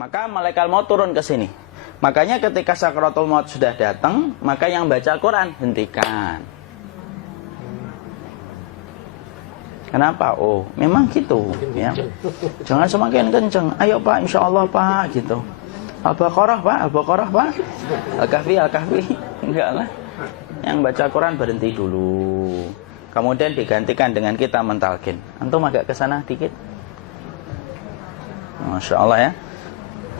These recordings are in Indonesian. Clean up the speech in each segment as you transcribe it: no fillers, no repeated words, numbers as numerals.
Maka malaikat maut turun ke sini. Makanya ketika sakaratul maut sudah datang, maka yang baca Quran hentikan. Kenapa? Oh, memang gitu ya. Jangan semakin kenceng. Ayo Pak, insya Allah Pak, gitu. Al-Baqarah Pak, Al-Baqarah Pak. Al-Kahfi, Al-Kahfi. Enggak lah. Yang baca Quran berhenti dulu. Kemudian digantikan dengan kita mentalkin. Antum agak ke sana dikit. Masya Allah ya.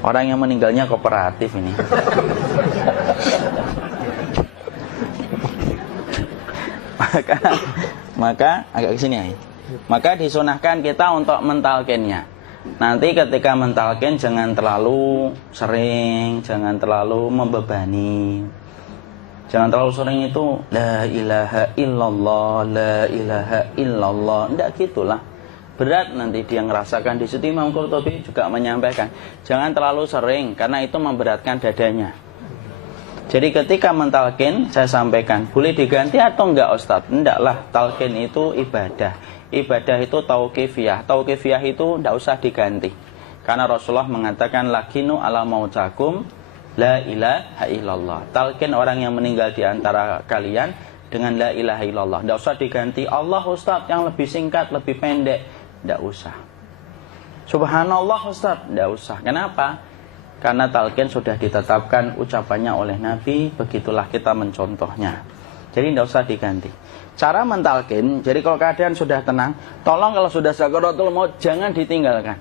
Orang yang meninggalnya kooperatif ini. maka agak kesini ya. Maka disunahkan kita untuk mentalkinnya. Nanti ketika mentalkin jangan terlalu sering, jangan terlalu membebani. Jangan terlalu sering itu la ilaha illallah, la ilaha illallah. Enggak gitulah. Berat nanti dia ngerasakan. Di situ Imam Qurtubi juga menyampaikan, jangan terlalu sering karena itu memberatkan dadanya. Jadi ketika mentalkin saya sampaikan, boleh diganti atau enggak Ustaz? Enggaklah, talqin itu ibadah. Ibadah itu tauqifiyah. Tauqifiyah itu enggak usah diganti. Karena Rasulullah mengatakan lakinu ala mautakum la ilaha illallah. Talqin orang yang meninggal di antara kalian dengan la ilaha illallah. Enggak usah diganti Allah Ustaz yang lebih singkat, lebih pendek. Tidak usah. Subhanallah Ustaz, tidak usah. Kenapa? Karena talqin sudah ditetapkan ucapannya oleh Nabi, begitulah kita mencontohnya. Jadi tidak usah diganti. Cara mentalqin, jadi kalau keadaan sudah tenang, tolong kalau sudah sakaratul maut jangan ditinggalkan.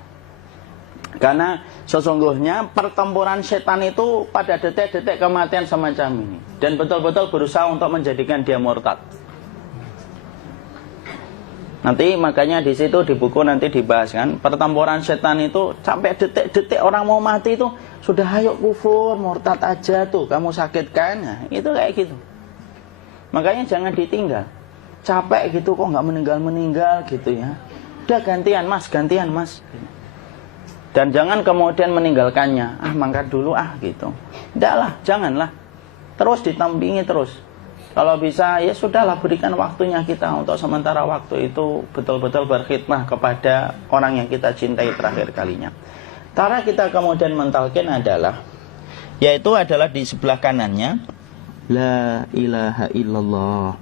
Karena sesungguhnya pertempuran setan itu pada detik-detik kematian semacam ini. Dan betul-betul berusaha untuk menjadikan dia murtad. Nanti makanya di situ di buku nanti dibahas kan, pertempuran setan itu sampai detik-detik orang mau mati itu sudah ayo kufur, murtad aja tuh, kamu sakit kan? Nah, itu kayak gitu. Makanya jangan ditinggal. Capek gitu kok nggak meninggal gitu ya. Udah gantian mas. Dan jangan kemudian meninggalkannya. Mangkat dulu gitu. Enggak lah, janganlah. Terus ditampingi terus. Kalau bisa ya sudahlah, berikan waktunya kita untuk sementara waktu itu betul-betul berkhidmah kepada orang yang kita cintai terakhir kalinya. Cara kita kemudian mentalkin adalah, yaitu adalah di sebelah kanannya la ilaha illallah.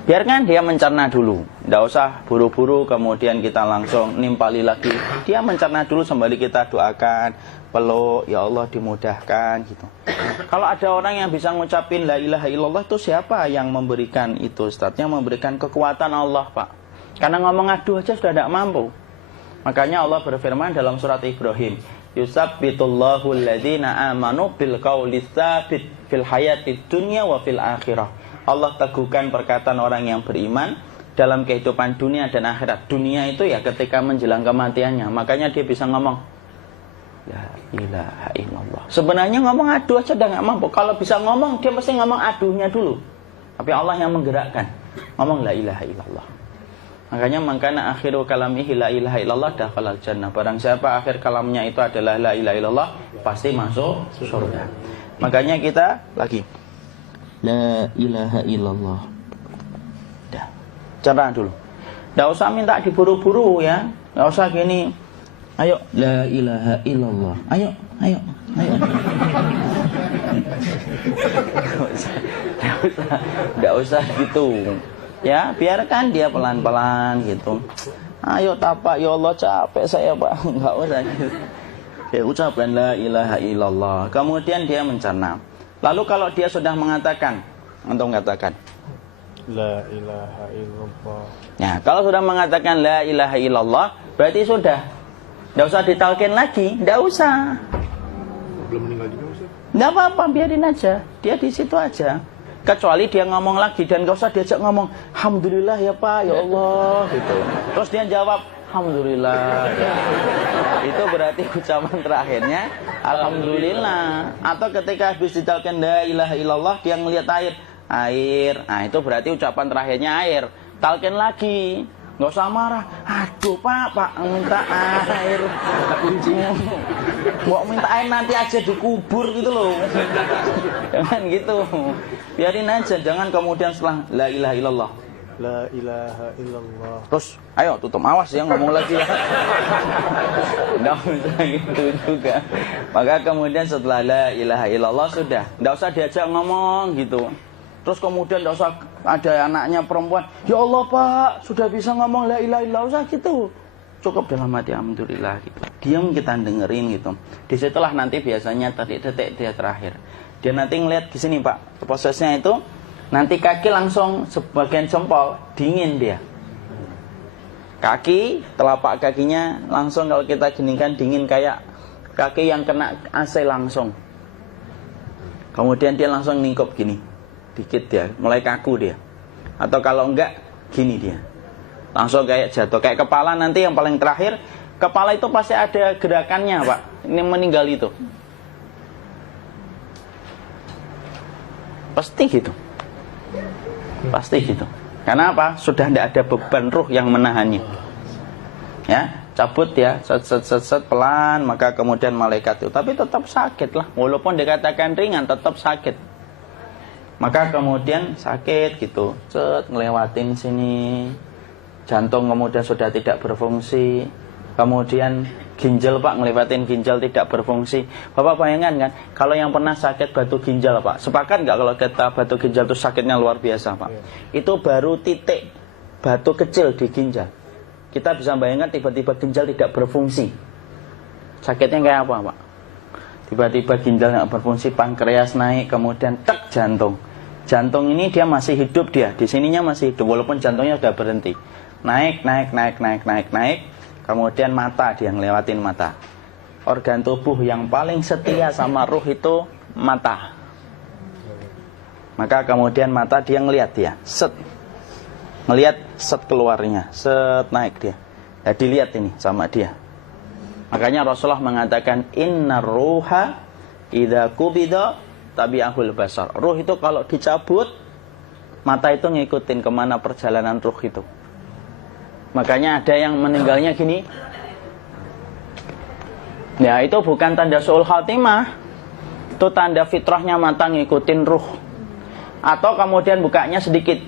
Biarkan dia mencerna dulu, tidak usah buru-buru kemudian kita langsung nimpali lagi. Dia mencerna dulu sembari kita doakan, peluk, ya Allah dimudahkan gitu. Kalau ada orang yang bisa ngucapin la ilaha illallah, itu siapa yang memberikan itu Ustaz? Yang memberikan kekuatan Allah Pak. Karena ngomong aduh aja sudah tidak mampu. Makanya Allah berfirman dalam surat Ibrahim, yusabbitullahu alladhina amanu bil qawli tsabit fil hayatid dunya wa fil akhirah. Allah teguhkan perkataan orang yang beriman dalam kehidupan dunia dan akhirat. Dunia itu ya ketika menjelang kematiannya. Makanya dia bisa ngomong la ilaha illallah. Sebenarnya ngomong aduh aja udah gak mampu. Kalau bisa ngomong, dia pasti ngomong aduhnya dulu. Tapi Allah yang menggerakkan. Ngomong la ilaha illallah. Makanya mangkana akhiru kalamihi la ilaha illallah dakhalal jannah. Barang siapa akhir kalamnya itu adalah la ilaha illallah, pasti masuk surga. Makanya kita lagi la ilaha illallah. Dah. Cerna dulu. Enggak usah minta diburu-buru ya. Enggak usah gini. Ayo la ilaha illallah. Ayo. Enggak usah gitu. Ya, biarkan dia pelan-pelan gitu. Ayo tapak, ya Allah capek saya Pak. Enggak usah gitu. Ya ucapkan la ilaha illallah. Kemudian dia mencerna. Lalu kalau dia sudah mengatakan, antum mengatakan la ilaha illallah. Ya, kalau sudah mengatakan la ilaha illallah, berarti sudah. Enggak usah ditalkin lagi, enggak usah. Belum meninggal juga Ustaz? Enggak apa-apa, biarin aja. Dia di situ aja. Kecuali dia ngomong lagi dan enggak usah diajak ngomong, alhamdulillah ya Pak, ya Allah gitu. Terus dia jawab, alhamdulillah. Ya. Itu berarti ucapan terakhirnya alhamdulillah. Atau ketika habis ditalkin la ilaha illallah, dia ngelihat air. Nah, itu berarti ucapan terakhirnya air. Talkin lagi. Nggak usah marah. Aduh Pak minta air. Mau minta air nanti aja dikubur gitu loh. Jangan gitu. Biarin aja. Jangan kemudian setelah la ilaha illallah La ilaha illallah. Terus, ayo tutup, awas ya ngomong lagi ya. Nggak usah gitu juga. Maka kemudian setelah la ilaha illallah sudah, nggak usah diajak ngomong gitu. Terus kemudian nggak usah ada anaknya perempuan, ya Allah Pak, sudah bisa ngomong la ilaha illallah, usah gitu. Cukup dalam hati alhamdulillah gitu. Diam kita dengerin gitu. Disitulah nanti biasanya detik-detik dia terakhir. Dia nanti ngeliat di sini Pak, prosesnya itu nanti kaki langsung sebagian jempol dingin dia. Kaki, telapak kakinya langsung kalau kita geningkan dingin kayak kaki yang kena AC langsung. Kemudian dia langsung ningkup gini, dikit dia, mulai kaku dia. Atau kalau enggak, gini dia. Langsung kayak jatuh, kayak kepala nanti yang paling terakhir. Kepala itu pasti ada gerakannya Pak, ini meninggal itu. Pasti gitu. Pasti gitu. Karena apa? Sudah tidak ada beban ruh yang menahannya. Ya, cabut ya, set pelan, maka kemudian malaikat itu. Tapi tetap sakit lah. Walaupun dikatakan ringan, tetap sakit. Maka kemudian sakit gitu. Ngelewatin sini. Jantung kemudian sudah tidak berfungsi. Kemudian ginjal Pak, ngelewatin ginjal tidak berfungsi. Bapak bayangkan kan, kalau yang pernah sakit batu ginjal Pak, sepakat nggak kalau kita batu ginjal itu sakitnya luar biasa Pak? Itu baru titik batu kecil di ginjal. Kita bisa bayangkan tiba-tiba ginjal tidak berfungsi. Sakitnya kayak apa Pak? Tiba-tiba ginjal nggak berfungsi, pankreas naik, kemudian tek jantung. Jantung ini dia masih hidup dia, di sininya masih hidup walaupun jantungnya sudah berhenti. Naik. Kemudian mata, dia ngelewatin mata. Organ tubuh yang paling setia sama ruh itu mata. Maka kemudian mata dia ngelihat dia, set. Ngelihat set keluarnya, set naik dia. Ya dilihat ini sama dia. Makanya Rasulullah mengatakan innar ruha idza qubida tabi'ahul basar. Ruh itu kalau dicabut, mata itu ngikutin kemana perjalanan ruh itu. Makanya ada yang meninggalnya gini. Ya itu bukan tanda su'ul khatimah. Itu tanda fitrahnya mata ngikutin ruh. Atau kemudian bukanya sedikit.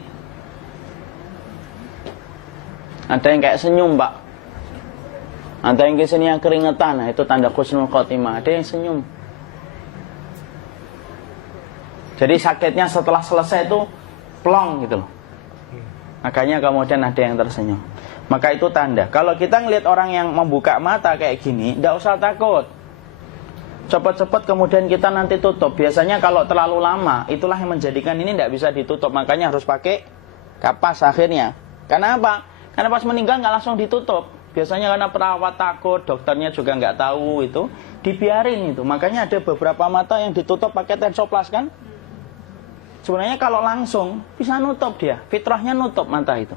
Ada yang kayak senyum Pak. Ada yang kesini yang keringetan. Nah itu tanda husnul khatimah. Ada yang senyum. Jadi sakitnya setelah selesai itu plong gitu loh. Makanya kemudian ada yang tersenyum. Maka itu tanda. Kalau kita ngelihat orang yang membuka mata kayak gini, tidak usah takut. Cepat-cepat kemudian kita nanti tutup. Biasanya kalau terlalu lama, itulah yang menjadikan ini tidak bisa ditutup. Makanya harus pakai kapas akhirnya. Karena apa? Karena pas meninggal nggak langsung ditutup. Biasanya karena perawat takut, dokternya juga nggak tahu itu, dibiarin itu. Makanya ada beberapa mata yang ditutup pakai tensoplas kan? Sebenarnya kalau langsung bisa nutup dia, fitrahnya nutup mata itu.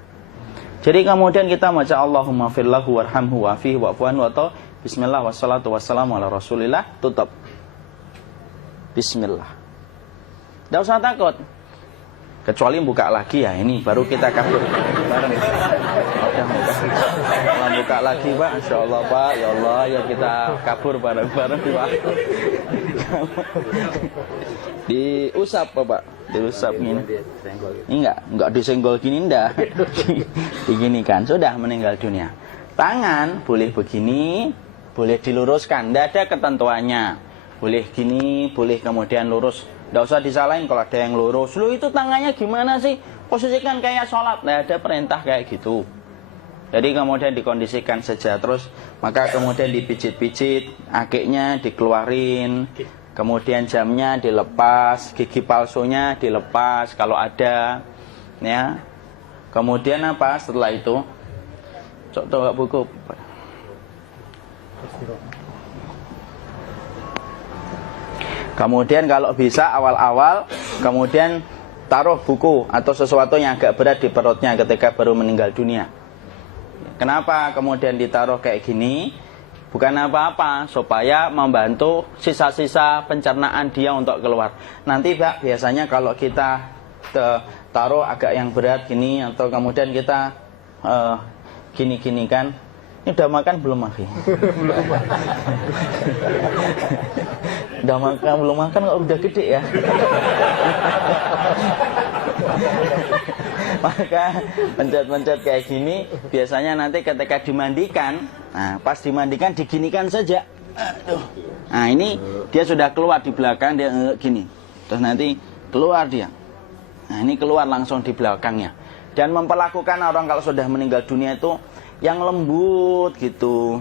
Jadi kemudian kita baca Allahumma firlahu warhamhu wa'afihi wa'fuanhu atau bismillah wassalatu wassalamu ala rasulillah, tutup. Bismillah. Tidak usah takut. Kecuali buka lagi ya, ini baru kita kabur bareng. Kalau buka lagi Pak, Insya Allah Pak, ya Allah ya kita kabur bareng-bareng Pak. Diusap Pak, diusap gini. Enggak disenggol gini enggak. Begini kan, sudah meninggal dunia. Tangan boleh begini, boleh diluruskan, tidak ada ketentuannya. Boleh gini, boleh kemudian lurus. Tidak usah disalahin kalau ada yang lurus. Lu itu tangannya gimana sih? Posisikan kayak sholat. Tidak ada perintah kayak gitu. Jadi kemudian dikondisikan saja. Terus maka kemudian dipijit-pijit, akiknya dikeluarin. Kemudian jamnya dilepas, gigi palsunya dilepas kalau ada. Ya. Kemudian apa setelah itu? Coba buku. Kemudian kalau bisa awal-awal kemudian taruh buku atau sesuatu yang agak berat di perutnya ketika baru meninggal dunia. Kenapa kemudian ditaruh kayak gini? Bukan apa-apa, supaya membantu sisa-sisa pencernaan dia untuk keluar. Nanti Pak, biasanya kalau kita taruh agak yang berat gini atau kemudian kita gini-gini kan, ini udah makan belum Akhi? Udah makan belum makan kok udah gede ya? Maka pencet-pencet kayak gini biasanya nanti ketika dimandikan, nah pas dimandikan diginikan saja. Aduh. Nah ini dia sudah keluar di belakang, dia gini. Terus nanti keluar dia. Nah ini keluar langsung di belakangnya. Dan memperlakukan orang kalau sudah meninggal dunia itu yang lembut gitu.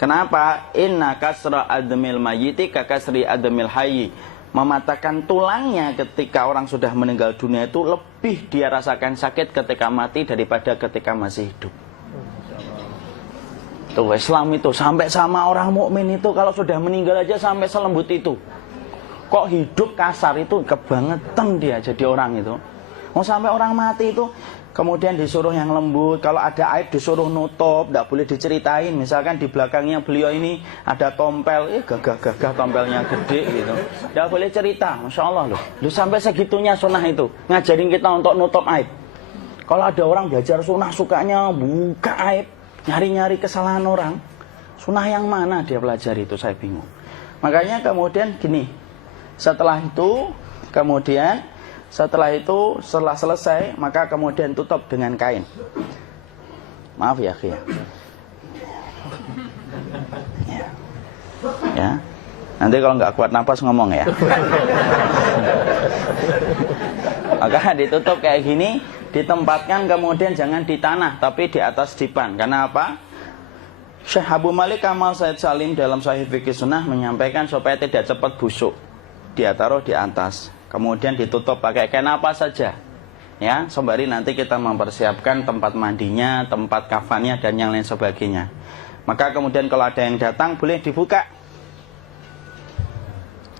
Kenapa? Inna kasra admil mayyiti kakasri admil hayyi. Mematahkan tulangnya ketika orang sudah meninggal dunia itu lebih dia rasakan sakit ketika mati daripada ketika masih hidup. Tuh Islam itu sampai sama orang mukmin itu kalau sudah meninggal aja sampai selembut itu. Kok hidup kasar itu kebangetan dia jadi orang itu. Mau sampai orang mati itu kemudian disuruh yang lembut, kalau ada aib disuruh nutup, tidak boleh diceritain. Misalkan di belakangnya beliau ini ada tompel, gagah-gagah tompelnya gede gitu, tidak boleh cerita. Masya Allah loh, sampai segitunya sunnah itu ngajarin kita untuk nutup aib. Kalau ada orang belajar sunnah sukanya buka aib, nyari-nyari kesalahan orang, sunnah yang mana dia pelajari itu saya bingung. Makanya kemudian gini, setelah selesai maka kemudian tutup dengan kain. Maaf ya, ya. Ya. Nanti kalau nggak kuat napas ngomong ya. Maka ditutup kayak gini, ditempatkan kemudian jangan di tanah tapi di atas dipan. Karena apa? Syekh Abu Malik Kamal Said Salim dalam Sahih Fikih Sunnah menyampaikan supaya tidak cepat busuk. Dia taruh di atas. Kemudian ditutup pakai kain apa saja. Ya, sembari nanti kita mempersiapkan tempat mandinya, tempat kafannya dan yang lain sebagainya. Maka kemudian kalau ada yang datang boleh dibuka.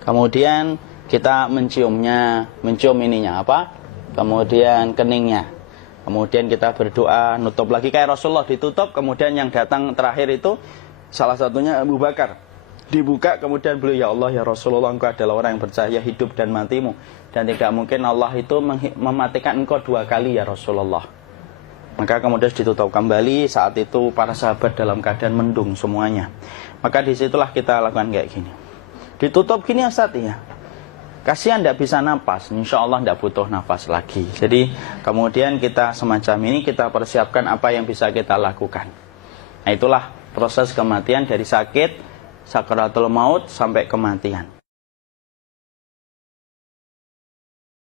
Kemudian kita mencium ininya apa? Kemudian keningnya. Kemudian kita berdoa, nutup lagi kayak Rasulullah ditutup, kemudian yang datang terakhir itu salah satunya Abu Bakar. Dibuka kemudian beliau, ya Allah ya Rasulullah, engkau adalah orang yang percaya hidup dan matimu, dan tidak mungkin Allah itu mematikan engkau 2 kali ya Rasulullah. Maka kemudian ditutup kembali. Saat itu para sahabat dalam keadaan mendung semuanya. Maka disitulah kita lakukan kayak gini. Ditutup gini Ustaz ya. Kasihan tidak bisa nafas, insya Allah tidak butuh nafas lagi. Jadi kemudian kita semacam ini kita persiapkan apa yang bisa kita lakukan. Nah itulah proses kematian dari sakit sakaratul maut sampai kematian.